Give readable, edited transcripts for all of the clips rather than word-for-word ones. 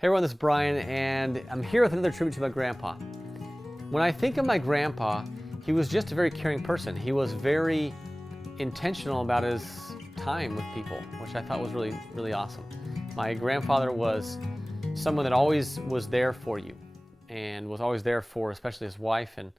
Hey everyone, this is Bryan, and I'm here with another tribute to my grandpa. When I think of my grandpa, he was just a very caring person. He was very intentional about his time with people, which I thought was really, really awesome. My grandfather was someone that always was there for you, and was always there for especially his wife and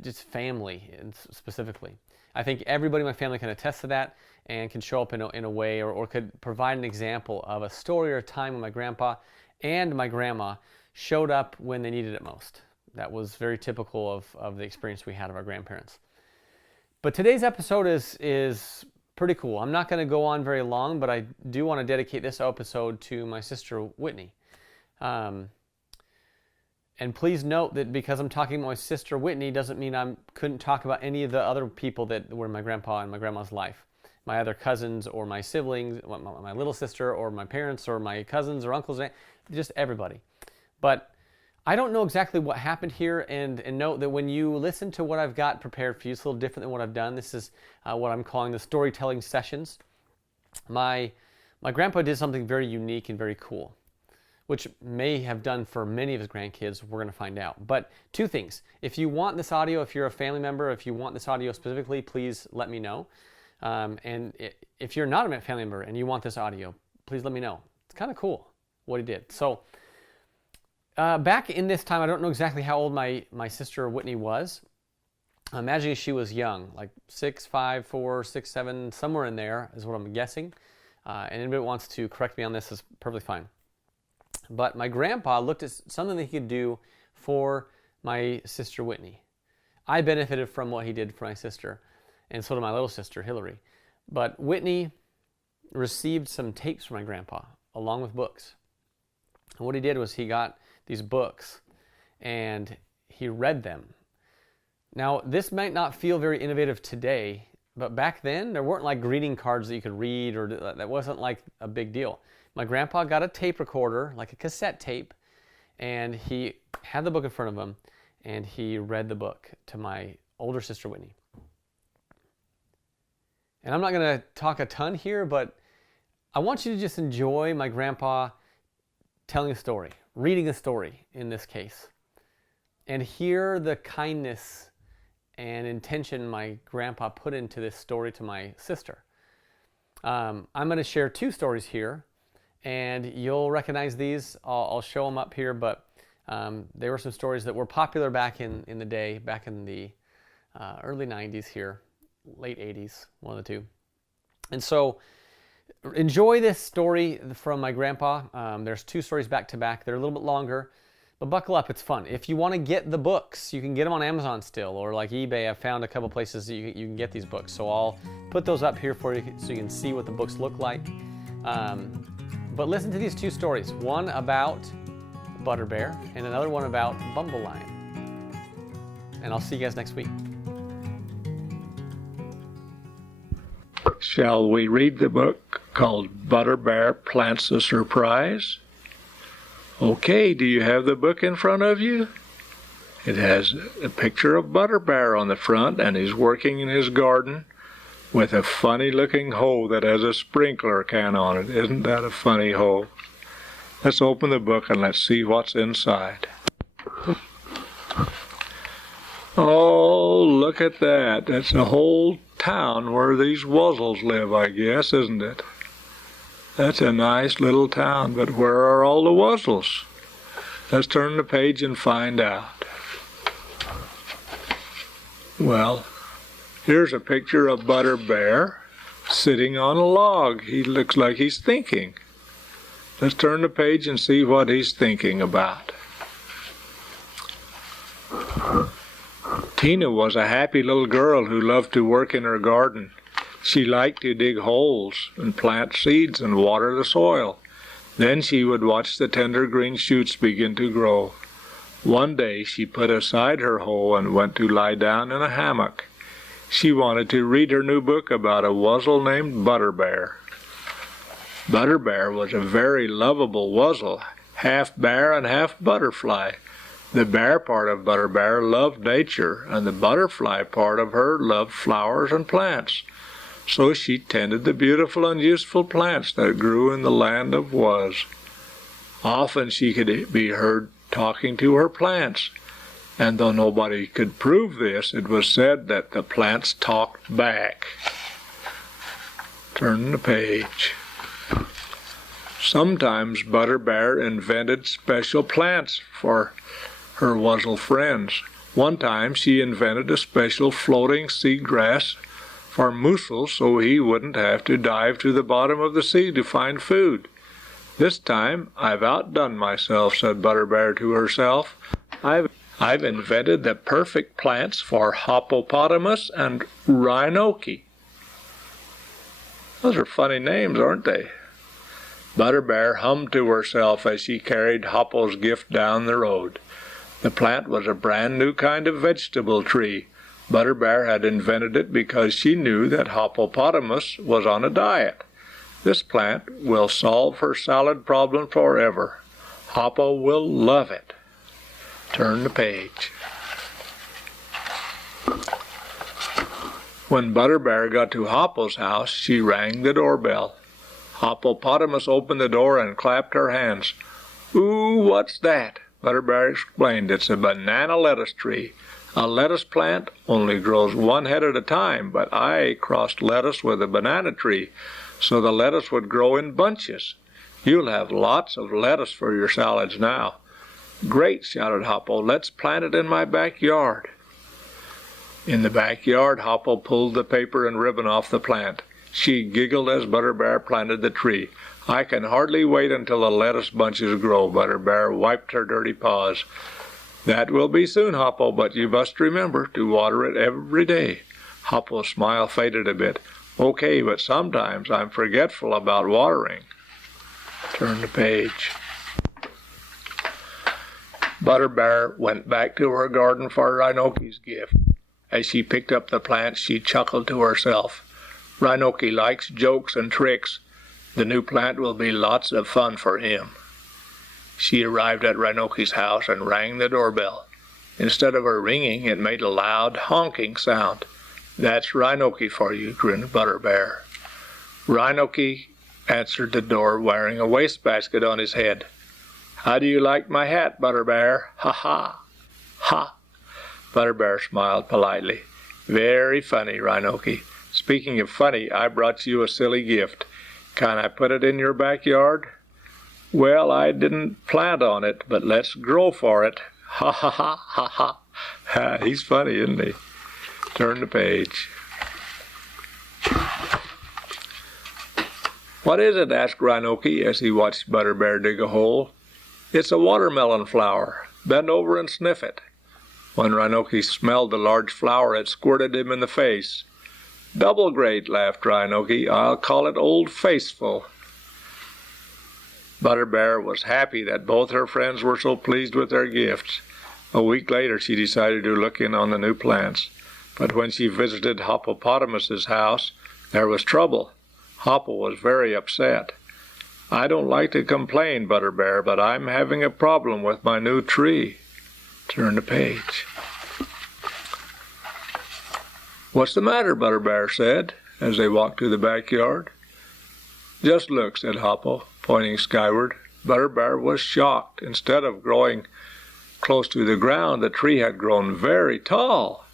just family specifically. I think everybody in my family can attest to that and can show up in a way or could provide an example of a story or a time when my grandpa and my grandma showed up when they needed it most. That was very typical of the experience we had of our grandparents. But today's episode is pretty cool. I'm not going to go on very long, but I do want to dedicate this episode to my sister Whitney. And please note that because I'm talking about my sister Whitney doesn't mean I couldn't talk about any of the other people that were in my grandpa and my grandma's life. My other cousins or my siblings, my little sister or my parents or my cousins or uncles, just everybody. But I don't know exactly what happened here, and note that when you listen to what I've got prepared for you, it's a little different than what I've done. This is what I'm calling the storytelling sessions. My grandpa did something very unique and very cool, which may have done for many of his grandkids. We're going to find out. But two things. If you want this audio, if you're a family member, if you want this audio specifically, please let me know. And if you're not a family member and you want this audio, please let me know. It's kind of cool what he did. So back in this time, I don't know exactly how old my sister Whitney was. I'm imagining she was young, like 6, 5, 4, 6, 7, somewhere in there is what I'm guessing. And anybody that wants to correct me on this is perfectly fine. But my grandpa looked at something that he could do for my sister Whitney. I benefited from what he did for my sister, and so did my little sister Hillary. But Whitney received some tapes from my grandpa, along with books. And what he did was he got these books, and he read them. Now, this might not feel very innovative today, but back then, there weren't like greeting cards that you could read, or that wasn't like a big deal. My grandpa got a tape recorder, like a cassette tape, and he had the book in front of him, and he read the book to my older sister Whitney. And I'm not going to talk a ton here, but I want you to just enjoy my grandpa telling a story, reading a story in this case, and hear the kindness and intention my grandpa put into this story to my sister. I'm going to share two stories here, and you'll recognize these. I'll show them up here, but there were some stories that were popular back in the day, back in the early 90s here, late 80s, one of the two. And so enjoy this story from my grandpa. There's two stories back to back. They're a little bit longer, but buckle up, it's fun. If you want to get the books, you can get them on Amazon still, or like eBay. I've found a couple places that you can get these books. So I'll put those up here for you so you can see what the books look like. But listen to these two stories. One about Butterbear and another one about Bumble Lion. And I'll see you guys next week. Shall we read the book called Butterbear Plants a Surprise? Okay, do you have the book in front of you? It has a picture of Butterbear on the front, and he's working in his garden with a funny-looking hoe that has a sprinkler can on it. Isn't that a funny hoe? Let's open the book and let's see what's inside. Oh, look at that. That's a whole town where these wuzzles live, I guess, isn't it? That's a nice little town, but where are all the wuzzles? Let's turn the page and find out. Well, here's a picture of Butterbear sitting on a log. He looks like he's thinking. Let's turn the page and see what he's thinking about. Tina was a happy little girl who loved to work in her garden. She liked to dig holes and plant seeds and water the soil. Then she would watch the tender green shoots begin to grow. One day she put aside her hoe and went to lie down in a hammock. She wanted to read her new book about a wuzzle named Butterbear. Butterbear was a very lovable wuzzle, half bear and half butterfly. The bear part of Butterbear loved nature, and the butterfly part of her loved flowers and plants. So she tended the beautiful and useful plants that grew in the land of was. Often she could be heard talking to her plants, and though nobody could prove this, it was said that the plants talked back. Turn the page. Sometimes Butterbear invented special plants for her wuzzle friends. One time she invented a special floating seagrass for Moosel so he wouldn't have to dive to the bottom of the sea to find food. This time I've outdone myself, said Butterbear to herself. I've invented the perfect plants for Hoppopotamus and Rhinoki. Those are funny names, aren't they? Butterbear hummed to herself as she carried Hoppo's gift down the road. The plant was a brand new kind of vegetable tree. Butterbear had invented it because she knew that Hoppopotamus was on a diet. This plant will solve her salad problem forever. Hoppo will love it. Turn the page. When Butterbear got to Hoppo's house, she rang the doorbell. Hoppopotamus opened the door and clapped her hands. "Ooh, what's that?" Butterbear explained. "It's a banana lettuce tree. A lettuce plant only grows one head at a time, but I crossed lettuce with a banana tree, so the lettuce would grow in bunches. You'll have lots of lettuce for your salads now." "Great," shouted Hoppo. "Let's plant it in my backyard." In the backyard, Hoppo pulled the paper and ribbon off the plant. She giggled as Butterbear planted the tree. "I can hardly wait until the lettuce bunches grow." Butterbear wiped her dirty paws. "That will be soon, Hoppo, but you must remember to water it every day." Hoppo's smile faded a bit. "Okay, but sometimes I'm forgetful about watering." Turn the page. Butterbear went back to her garden for Rhinoki's gift. As she picked up the plant, she chuckled to herself. "Rhinoki likes jokes and tricks. The new plant will be lots of fun for him." She arrived at Rhinoki's house and rang the doorbell. Instead of a ringing, it made a loud honking sound. "That's Rhinoki for you," grinned Butterbear. Rhinoki answered the door wearing a wastebasket on his head. "How do you like my hat, Butterbear? Ha ha! Ha!" Butterbear smiled politely. "Very funny, Rhinoki. Speaking of funny, I brought you a silly gift. Can I put it in your backyard?" "Well, I didn't plant on it, but let's grow for it. Ha ha ha ha ha." He's funny, isn't he? Turn the page. "What is it?" asked Rhinoki as he watched Butterbear dig a hole. "It's a watermelon flower. Bend over and sniff it." When Rhinoki smelled the large flower, it squirted him in the face. "Double great," laughed Rhinoki. "I'll call it Old Faceful." Butterbear was happy that both her friends were so pleased with their gifts. A week later she decided to look in on the new plants. But when she visited Hoppopotamus's house, there was trouble. Hoppo was very upset. "I don't like to complain, Butterbear, but I'm having a problem with my new tree." Turn the page. "What's the matter?" Butterbear said, as they walked to the backyard. "Just look," said Hoppo, pointing skyward. Butterbear was shocked. Instead of growing close to the ground, the tree had grown very tall.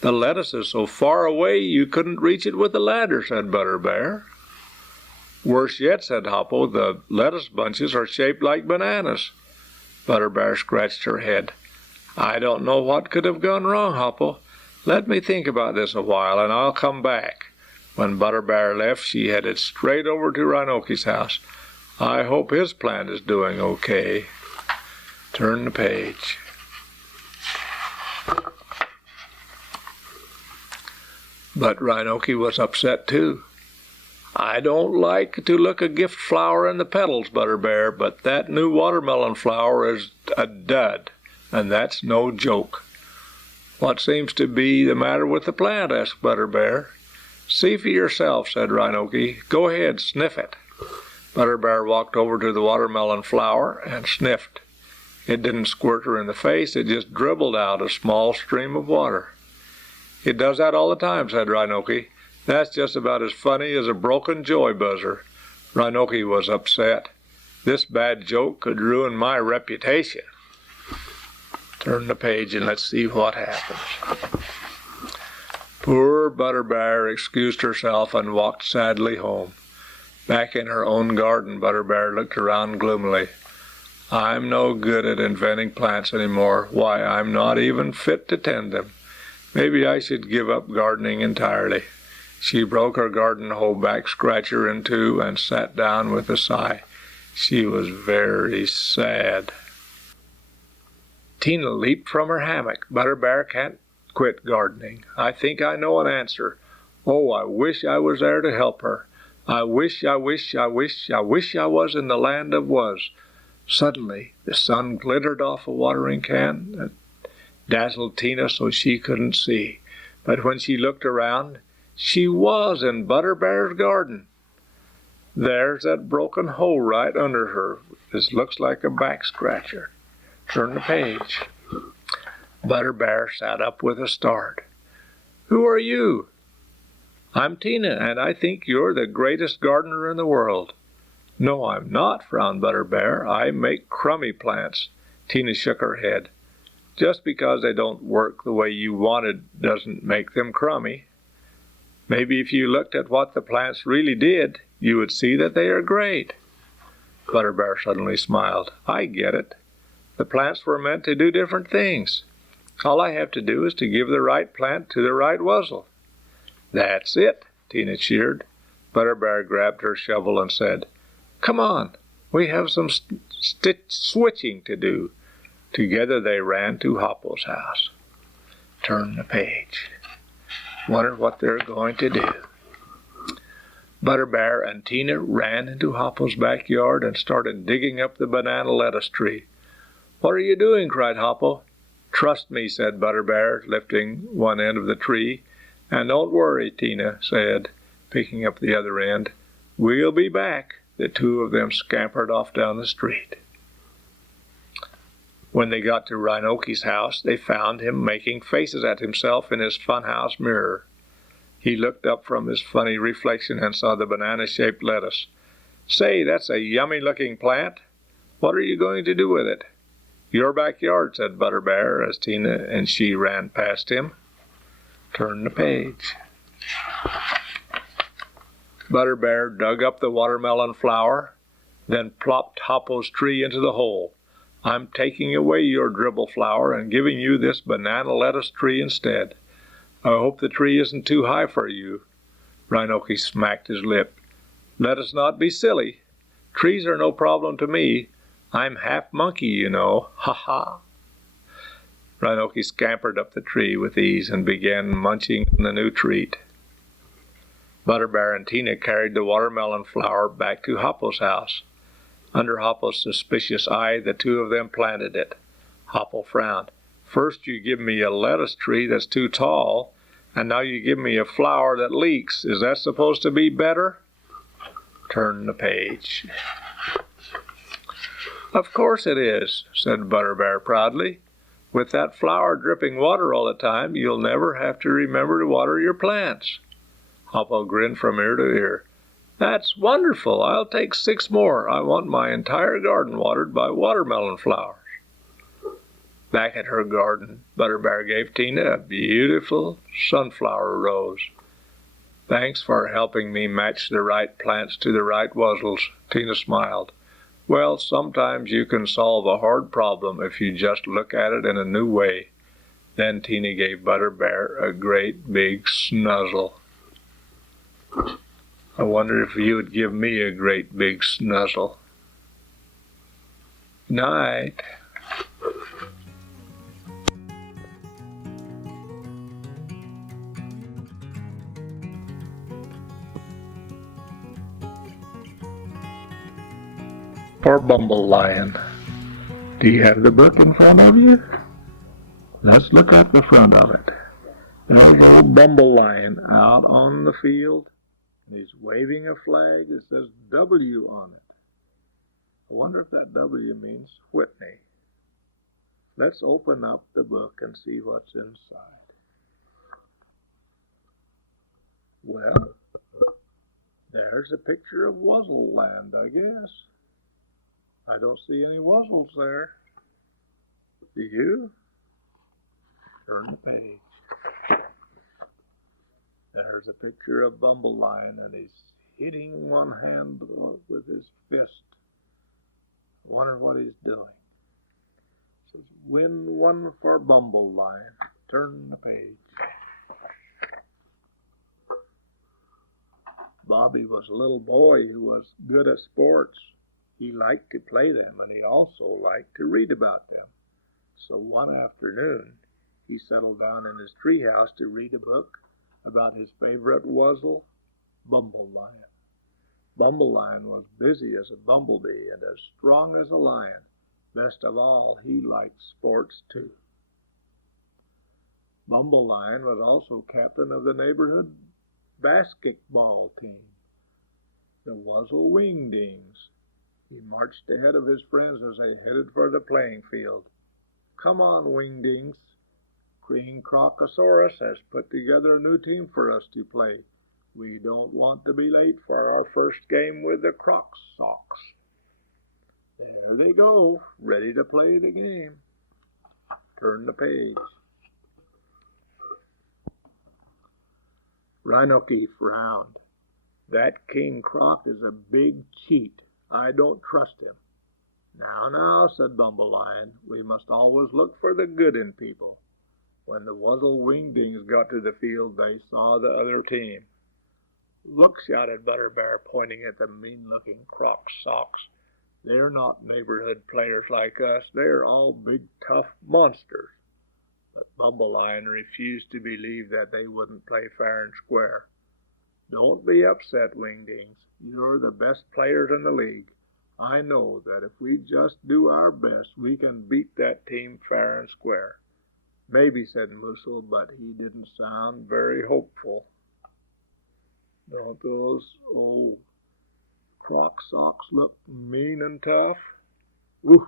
"The lettuce is so far away you couldn't reach it with a ladder," said Butterbear. "Worse yet," said Hoppo, "the lettuce bunches are shaped like bananas." Butterbear scratched her head. "I don't know what could have gone wrong, Hoppo. Let me think about this a while, and I'll come back." When Butterbear left, she headed straight over to Rhinoki's house. "I hope his plant is doing okay." Turn the page. But Rhinoki was upset too. "I don't like to look a gift flower in the petals, Butterbear, but that new watermelon flower is a dud, and that's no joke." "What seems to be the matter with the plant?" asked Butterbear. "See for yourself," said Rhinoki. "Go ahead, sniff it." Butterbear walked over to the watermelon flower and sniffed. It didn't squirt her in the face, it just dribbled out a small stream of water. "It does that all the time," said Rhinoki. "That's just about as funny as a broken joy buzzer." Rhinoki was upset. This bad joke could ruin my reputation. Turn the page and let's see what happens. Poor Butterbear excused herself and walked sadly home. Back in her own garden, Butterbear looked around gloomily. I'm no good at inventing plants anymore. Why, I'm not even fit to tend them. Maybe I should give up gardening entirely. She broke her garden hoe back scratcher in two and sat down with a sigh. She was very sad. Tina leaped from her hammock. Butterbear can't quit gardening. I think I know an answer. Oh, I wish I was there to help her. I wish I was in the land of was. Suddenly, the sun glittered off a watering can and dazzled Tina so she couldn't see. But when she looked around, she was in Butterbear's garden. There's that broken hole right under her. This looks like a back scratcher. Turn the page. Butterbear sat up with a start. Who are you? I'm Tina, and I think you're the greatest gardener in the world. No, I'm not, frowned Butterbear. I make crummy plants. Tina shook her head. Just because they don't work the way you wanted doesn't make them crummy. Maybe if you looked at what the plants really did, you would see that they are great. Butterbear suddenly smiled. I get it. The plants were meant to do different things. All I have to do is to give the right plant to the right wuzzle. That's it, Tina cheered. Butterbear grabbed her shovel and said, Come on, we have some switching to do. Together they ran to Hoppo's house. Turn the page. Wonder what they're going to do. Butterbear and Tina ran into Hoppo's backyard and started digging up the banana lettuce tree. What are you doing? Cried Hoppo. Trust me, said Butterbear, lifting one end of the tree. And don't worry, Tina said, picking up the other end. We'll be back. The two of them scampered off down the street. When they got to Rhinoki's house, they found him making faces at himself in his funhouse mirror. He looked up from his funny reflection and saw the banana-shaped lettuce. Say, that's a yummy-looking plant. What are you going to do with it? Your backyard, said Butterbear as Tina and she ran past him. Turn the page. Butterbear dug up the watermelon flower, then plopped Hoppo's tree into the hole. I'm taking away your dribble flower and giving you this banana lettuce tree instead. I hope the tree isn't too high for you. Rhinoki smacked his lip. Let us not be silly. Trees are no problem to me. I'm half monkey, you know. Ha ha. Rhinoki scampered up the tree with ease and began munching on the new treat. Butterbear and Tina carried the watermelon flower back to Hoppo's house. Under Hoppo's suspicious eye, the two of them planted it. Hoppo frowned. First you give me a lettuce tree that's too tall, and now you give me a flower that leaks. Is that supposed to be better? Turn the page. Of course it is, said Butterbear proudly. With that flower dripping water all the time, you'll never have to remember to water your plants. Hoppo grinned from ear to ear. That's wonderful. I'll take 6 more. I want my entire garden watered by watermelon flowers. Back at her garden, Butterbear gave Tina a beautiful sunflower rose. Thanks for helping me match the right plants to the right wuzzles, Tina smiled. Well, sometimes you can solve a hard problem if you just look at it in a new way. Then Tina gave Butterbear a great big snuzzle. I wonder if you would give me a great big snuzzle. Night. Poor Bumble Lion. Do you have the book in front of you? Let's look at the front of it. There's old Bumble Lion out on the field. He's waving a flag that says W on it. I wonder if that W means Whitney. Let's open up the book and see what's inside. Well, there's a picture of Wuzzle Land, I guess. I don't see any wuzzles there. Do you? Turn the page. There's a picture of Bumble Lion, and he's hitting one hand with his fist. I wonder what he's doing. It says, win one for Bumble Lion. Turn the page. Bobby was a little boy who was good at sports. He liked to play them, and he also liked to read about them. So one afternoon, he settled down in his treehouse to read a book about his favorite wuzzle, Bumble Lion. Bumble Lion was busy as a bumblebee and as strong as a lion. Best of all, he liked sports too. Bumble Lion was also captain of the neighborhood basketball team, the Wuzzle Wingdings. He marched ahead of his friends as they headed for the playing field. Come on, Wingdings. King Crocosaurus has put together a new team for us to play. We don't want to be late for our first game with the Croc Sox. There they go, ready to play the game. Turn the page. Rhinoki frowned. That King Croc is a big cheat. I don't trust him. Now, now, said Bumble Lion, we must always look for the good in people. When the Wuzzle Wingdings got to the field, they saw the other team. Look, shouted Butterbear, pointing at the mean-looking Croc Sox. They're not neighborhood players like us. They're all big, tough monsters. But Bumble Lion refused to believe that they wouldn't play fair and square. Don't be upset, Wingdings. You're the best players in the league. I know that if we just do our best, we can beat that team fair and square. Maybe, said Moosel, but he didn't sound very hopeful. Don't those old Croc Sox look mean and tough? Ooh,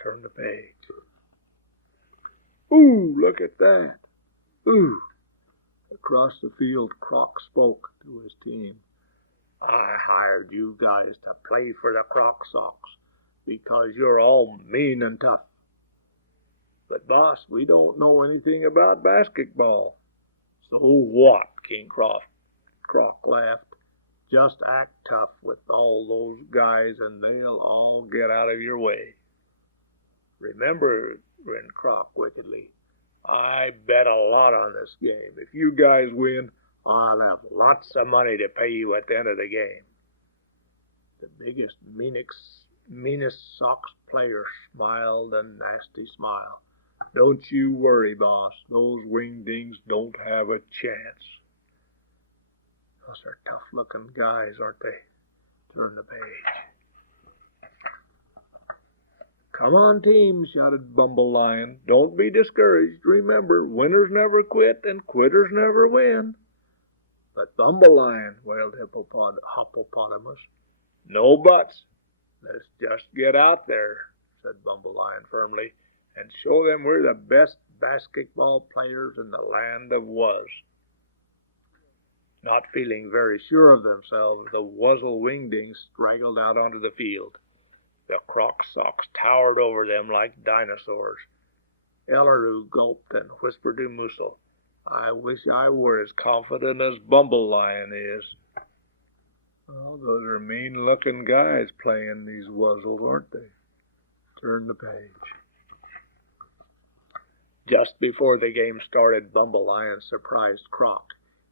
turn the page. Ooh, look at that. Ooh. Across the field, Croc spoke to his team. I hired you guys to play for the Croc Sox because you're all mean and tough. But, boss, we don't know anything about basketball. So what? King Croc laughed. Just act tough with all those guys and they'll all get out of your way. Remember, grinned Croc wickedly, I bet a lot on this game. If you guys win, I'll have lots of money to pay you at the end of the game. The biggest, meanest Sox player smiled a nasty smile. Don't you worry, boss. Those Wingdings don't have a chance. Those are tough-looking guys, aren't they? Turn the page. Come on, team, shouted Bumble Lion. Don't be discouraged. Remember, winners never quit and quitters never win. But Bumble Lion, wailed Hippopotamus. No buts. Let's just get out there, said Bumble Lion firmly, and show them we're the best basketball players in the land of Wuz. Not feeling very sure of themselves, the Wuzzle Wingdings straggled out onto the field. The Croc Sox towered over them like dinosaurs. Elleroo gulped and whispered to Moosel, I wish I were as confident as Bumble Lion is. Well, those are mean-looking guys playing these Wuzzles, aren't they? Turn the page. Just before the game started, Bumble Lion surprised Croc.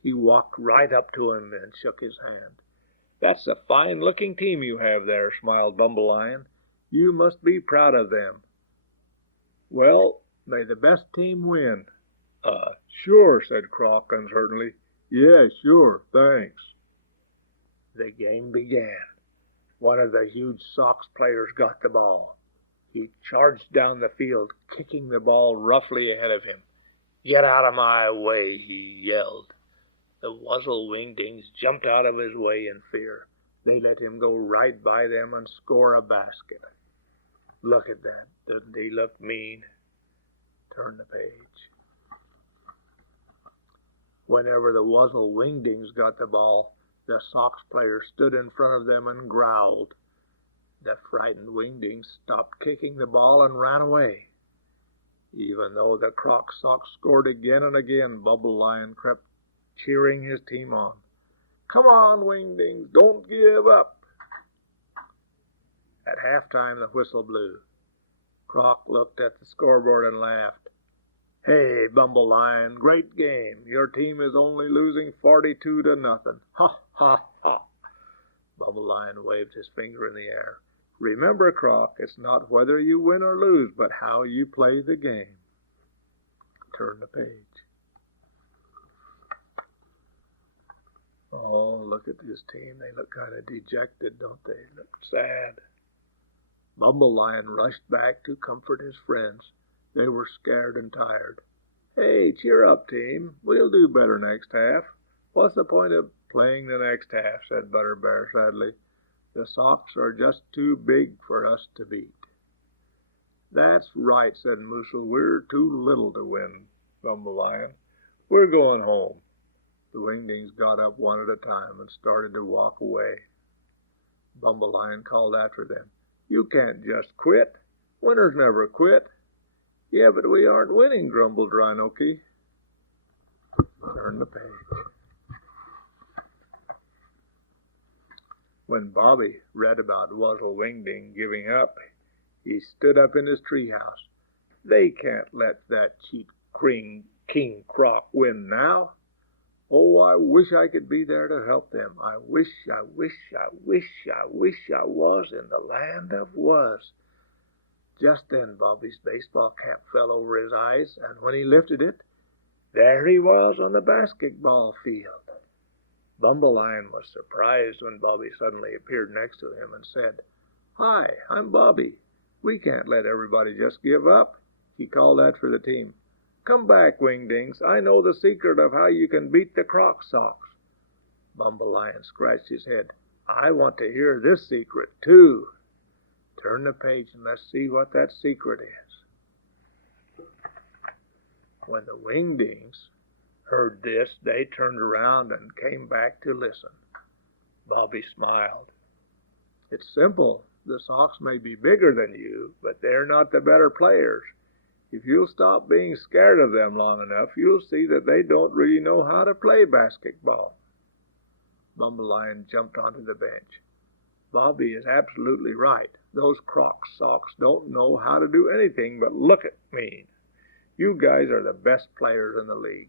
He walked right up to him and shook his hand. That's a fine-looking team you have there, smiled Bumble Lion. You must be proud of them. Well, may the best team win. Sure, said Croc uncertainly. Yeah, sure, thanks. The game began. One of the huge Sox players got the ball. He charged down the field, kicking the ball roughly ahead of him. Get out of my way, he yelled. The Wuzzle Wingdings jumped out of his way in fear. They let him go right by them and score a basket. Look at that. Doesn't he look mean? Turn the page. Whenever the Wuzzle Wingdings got the ball, the Sox player stood in front of them and growled. The frightened wingdings stopped kicking the ball and ran away. Even though the Croc Sox scored again and again, Bubble Lion kept cheering his team on. Come on, wingdings, don't give up. At halftime, the whistle blew. Croc looked at the scoreboard and laughed. Hey, Bumble Lion, great game. Your team is only losing 42-0. Ha, ha, ha. Bumble Lion waved his finger in the air. Remember, Croc, it's not whether you win or lose, but how you play the game. Turn the page. Oh, look at this team. They look kind of dejected, don't they? Look sad. Bumble Lion rushed back to comfort his friends. They were scared and tired. Hey, cheer up, team. We'll do better next half. What's the point of playing the next half, said Butterbear sadly. The Sox are just too big for us to beat. That's right, said Moosel. We're too little to win, Bumble Lion. We're going home. The wingdings got up one at a time and started to walk away. Bumble Lion called after them. You can't just quit. Winners never quit. Yeah, but we aren't winning, grumbled Rhinoki. Turn the page. When Bobby read about Wuzzle Wingding giving up, he stood up in his treehouse. They can't let that cheat King Croc win now. Oh, I wish I could be there to help them. I wish I was in the land of was. Just then Bobby's baseball cap fell over his eyes, and when he lifted it, there he was on the basketball field. Bumble Lion was surprised when Bobby suddenly appeared next to him and said, Hi, I'm Bobby. We can't let everybody just give up. He called out for the team. Come back, Wingdings. I know the secret of how you can beat the Croc Sox. Bumble Lion scratched his head. I want to hear this secret, too. Turn the page and let's see what that secret is. When the Wingdings heard this, they turned around and came back to listen. Bobby smiled. It's simple. The Sox may be bigger than you, but they're not the better players. If you'll stop being scared of them long enough, you'll see that they don't really know how to play basketball. Bumble Lion jumped onto the bench. Bobby is absolutely right. Those Croc Sox don't know how to do anything but look at me. You guys are the best players in the league.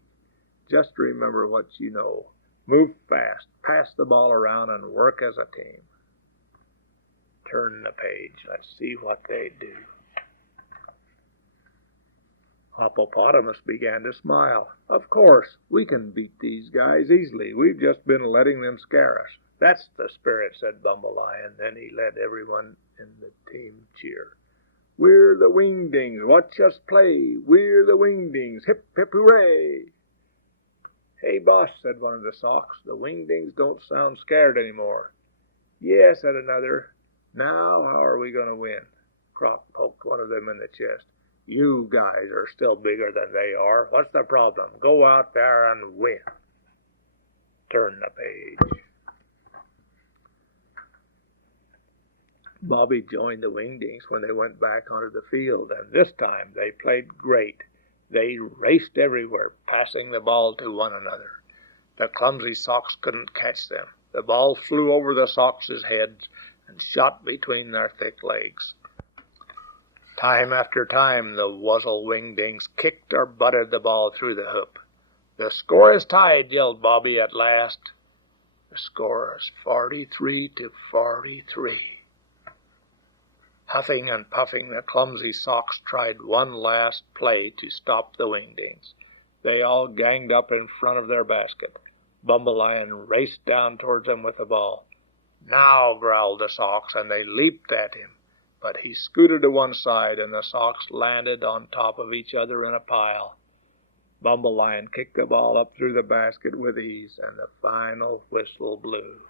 Just remember what you know. Move fast, pass the ball around, and work as a team. Turn the page. Let's see what they do. Hippopotamus began to smile. Of course, we can beat these guys easily. We've just been letting them scare us. That's the spirit, said Bumble Lion. Then he led everyone in the team cheer. We're the Wingdings. Watch us play. We're the Wingdings. Hip, hip, hooray. Hey, boss, said one of the Sox. The Wingdings don't sound scared anymore. Yeah, said another. Now how are we going to win? Croc poked one of them in the chest. You guys are still bigger than they are. What's the problem? Go out there and win. Turn the page. Bobby joined the Wingdings when they went back onto the field, and this time they played great. They raced everywhere, passing the ball to one another. The clumsy Sox couldn't catch them. The ball flew over the Sox's heads and shot between their thick legs. Time after time, the Wuzzle Wingdings kicked or butted the ball through the hoop. The score is tied, yelled Bobby at last. The score is 43-43. Huffing and puffing, the clumsy Sox tried one last play to stop the Wingdings. They all ganged up in front of their basket. Bumble Lion raced down towards them with the ball. Now, growled the Sox, and they leaped at him. But he scooted to one side, and the Sox landed on top of each other in a pile. Bumble Lion kicked the ball up through the basket with ease, and the final whistle blew.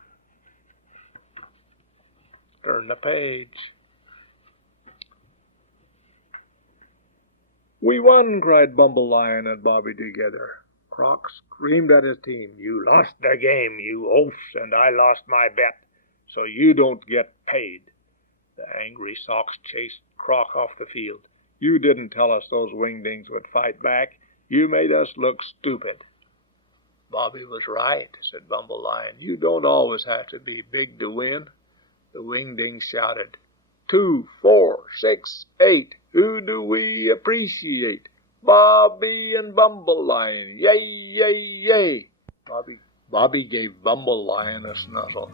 Turn the page. We won, cried Bumble Lion and Bobby together. Croc screamed at his team. You lost the game, you oafs, and I lost my bet, so you don't get paid. The angry Sox chased Croc off the field. You didn't tell us those wingdings would fight back. You made us look stupid. Bobby was right, said Bumble Lion. You don't always have to be big to win. The wingdings shouted, 2, 4, 6, 8. Who do we appreciate? Bobby and Bumble Lion. Yay, yay, yay. Bobby gave Bumble Lion a snuzzle.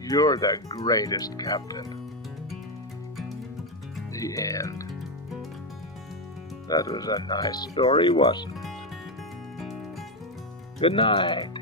You're the greatest, Captain. The end. That was a nice story, wasn't it? Good night.